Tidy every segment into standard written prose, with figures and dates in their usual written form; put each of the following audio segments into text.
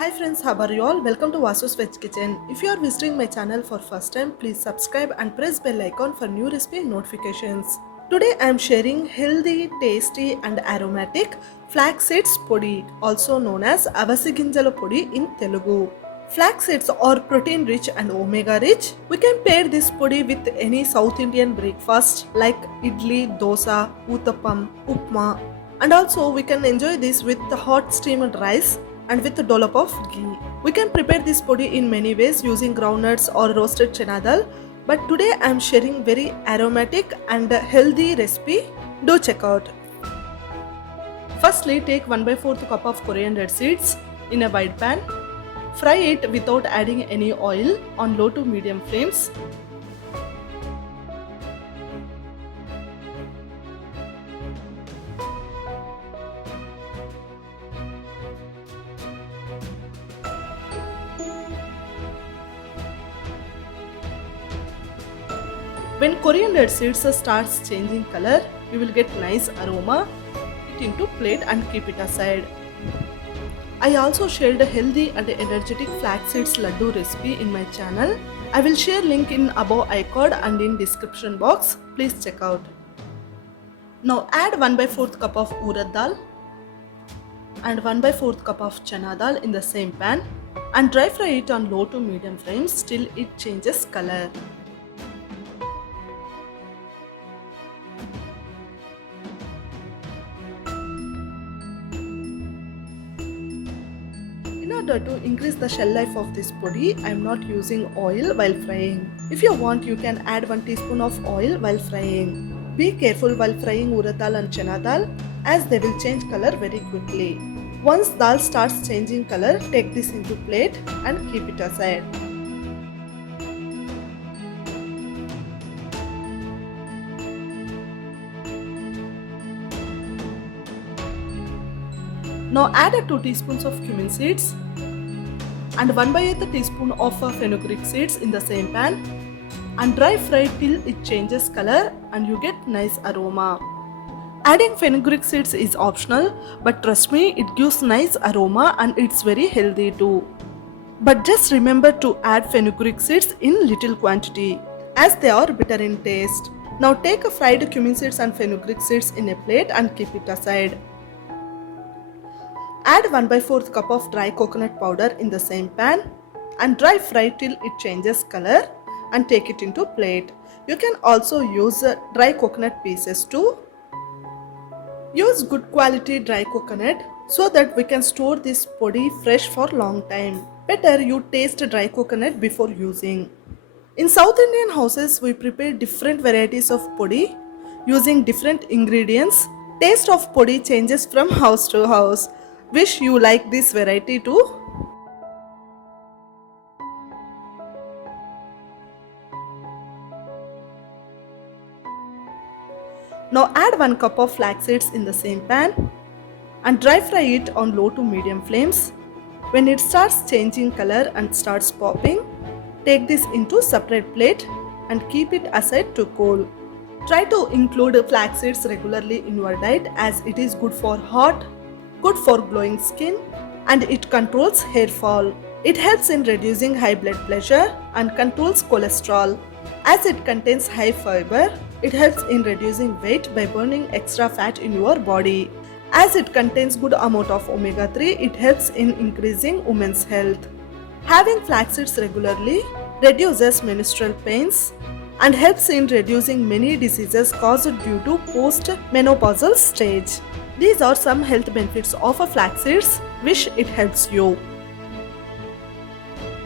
Hi friends, how are you all? Welcome to Vasu's Veg Kitchen. If you are visiting my channel for first time, please subscribe and press bell icon for new recipe notifications. Today I am sharing healthy, tasty and aromatic flax seeds podi, also known as avasiginjala podi in Telugu. Flax seeds are protein rich and omega rich. We can pair this podi with any South Indian breakfast like idli, dosa, uttapam, upma, and also we can enjoy this with the hot steamed rice and with a dollop of ghee. We can prepare this podi in many ways using groundnuts or roasted chana dal, but today I am sharing very aromatic and healthy recipe. Do check out. Firstly, take 1/4 cup of coriander seeds in a wide pan. Fry it without adding any oil on low to medium flames. When coriander seeds starts changing color, you will get nice aroma. Put it into plate and keep it aside. I also shared a healthy and energetic flax seeds laddu recipe in my channel. I will share link in above icon and in description box. Please check out. Now add 1/4 cup of urad dal and 1/4 cup of chana dal in the same pan and dry fry it on low to medium flames till it changes color. In order to increase the shell life of this podi, I am not using oil while frying. If you want, you can add 1 teaspoon of oil while frying. Be careful while frying urad dal and chana dal as they will change color very quickly. Once dal starts changing color, take this into plate and keep it aside. Now add 2 teaspoons of cumin seeds and 1/8 teaspoon of fenugreek seeds in the same pan and dry fry till it changes color and you get nice aroma. Adding fenugreek seeds is optional, but trust me, it gives nice aroma and it's very healthy too. But just remember to add fenugreek seeds in little quantity as they are bitter in taste. Now take a fried cumin seeds and fenugreek seeds in a plate and keep it aside. Add 1/4 cup of dry coconut powder in the same pan and dry fry till it changes color and take it into plate. You can also use dry coconut pieces too. Use good quality dry coconut so that we can store this podi fresh for long time. Better you taste dry coconut before using. In South Indian houses, we prepare different varieties of podi using different ingredients. Taste of podi changes from house to house. Wish you like this variety too. Now add 1 cup of flax seeds in the same pan and dry fry it on low to medium flames. When it starts changing color and starts popping, take this into separate plate and keep it aside to cool. Try to include flax seeds regularly in your diet as it is good for heart, good for glowing skin, and it controls hair fall. It helps in reducing high blood pressure and controls cholesterol. As it contains high fiber, it helps in reducing weight by burning extra fat in your body. As it contains good amount of omega-3, it helps in increasing women's health. Having flax seeds regularly reduces menstrual pains and helps in reducing many diseases caused due to post-menopausal stage. These are some health benefits of flax seeds. Wish it helps you.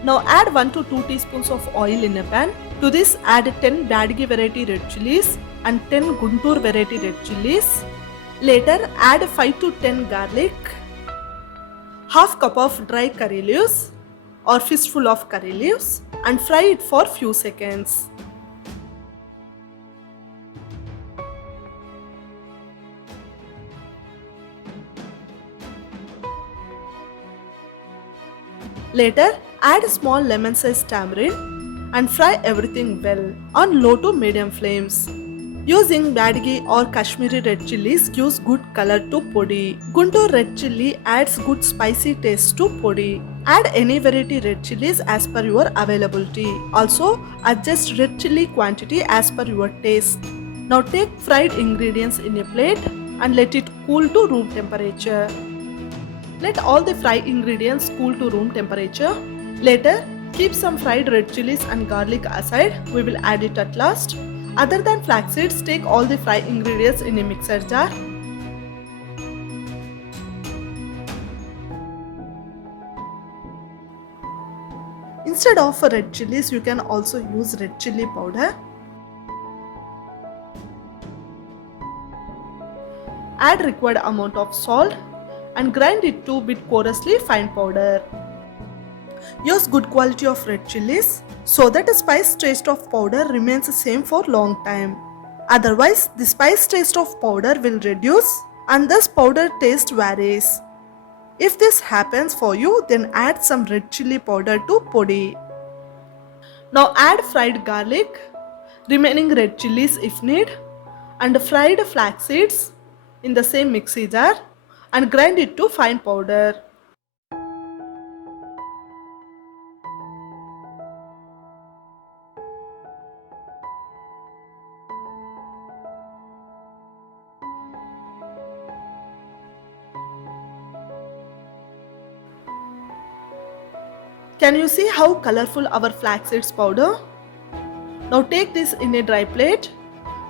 Now add 1 to 2 teaspoons of oil in a pan. To this add 10 Badgi variety red chilies and 10 Guntur variety red chilies. Later add 5 to 10 garlic, half cup of dry curry leaves or fistful of curry leaves and fry it for few seconds. Later, add small lemon-sized tamarind and fry everything well on low to medium flames. Using Badgi or Kashmiri red chilies gives good color to podi. Guntur red chili adds good spicy taste to podi. Add any variety red chilies as per your availability. Also, adjust red chili quantity as per your taste. Now take fried ingredients in a plate and let it cool to room temperature. Let all the fried ingredients cool to room temperature. Later, keep some fried red chilies and garlic aside. We will add it at last. Other than flax seeds, take all the fried ingredients in a mixer jar. Instead of red chilies, you can also use red chili powder. Add required amount of salt and grind it to bit coarsely fine powder. Use good quality of red chilies so that the spice taste of powder remains the same for long time. Otherwise, the spice taste of powder will reduce and thus powder taste varies. If this happens for you, then add some red chili powder to podi. Now add fried garlic, remaining red chilies if need, and fried flax seeds in the same mixie jar and grind it to fine powder. Can you see how colorful our flax seeds powder? Now take this in a dry plate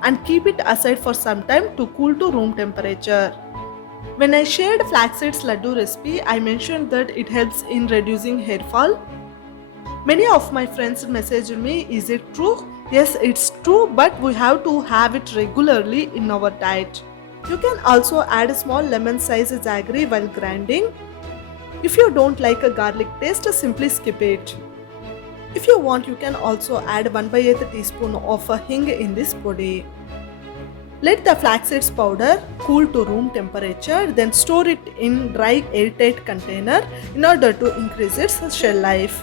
and keep it aside for some time to cool to room temperature. When I shared flax seeds laddu recipe, I mentioned that it helps in reducing hair fall. Many of my friends messaged me, is it true? Yes, it's true, but we have to have it regularly in our diet. You can also add a small lemon size jaggery while grinding. If you don't like a garlic taste, simply skip it. If you want, you can also add 1/8 teaspoon of hing in this podi. Let the flax seeds powder cool to room temperature, then store it in dry airtight container in order to increase its shelf life.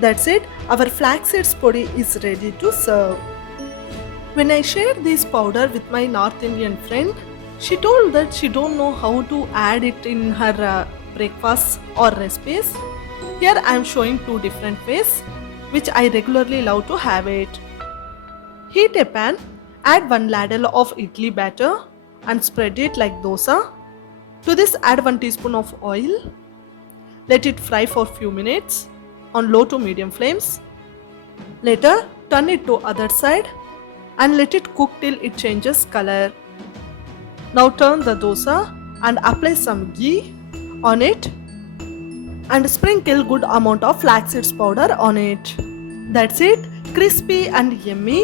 That's it, our flax seeds podi is ready to serve. When I shared this powder with my North Indian friend, she told that she don't know how to add it in her breakfasts or recipes. Here I am showing two different ways which I regularly love to have it. Heat a pan, add 1 ladle of idli batter and spread it like dosa. To this add 1 teaspoon of oil. Let it fry for few minutes on low to medium flames. Later turn it to other side and let it cook till it changes color. Now turn the dosa and apply some ghee on it and sprinkle good amount of flax seeds powder on it. That's it, crispy and yummy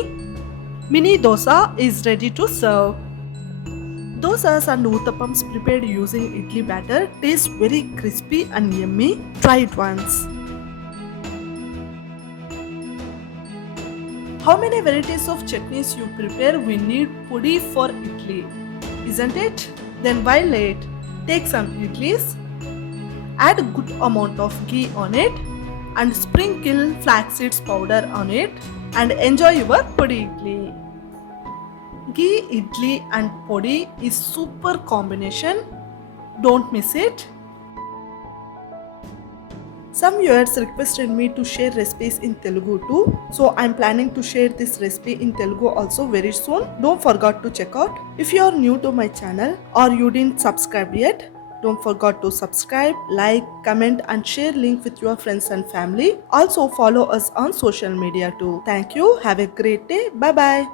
mini dosa is ready to serve. Dosas and uttappams prepared using idli batter taste very crispy and yummy. Try it once. How many varieties of chutneys you prepare? We need pudi for idli, isn't it? Then why late? Take some idlis, add a good amount of ghee on it and sprinkle flax seeds powder on it and enjoy your podi idli. Ghee, idli and podi is super combination. Don't miss it. Some viewers requested me to share recipes in Telugu too. So I'm planning to share this recipe in Telugu also very soon. Don't forget to check out. If you are new to my channel or you didn't subscribe yet, don't forget to subscribe, like, comment and share link with your friends and family. Also follow us on social media too. Thank you. Have a great day. Bye bye.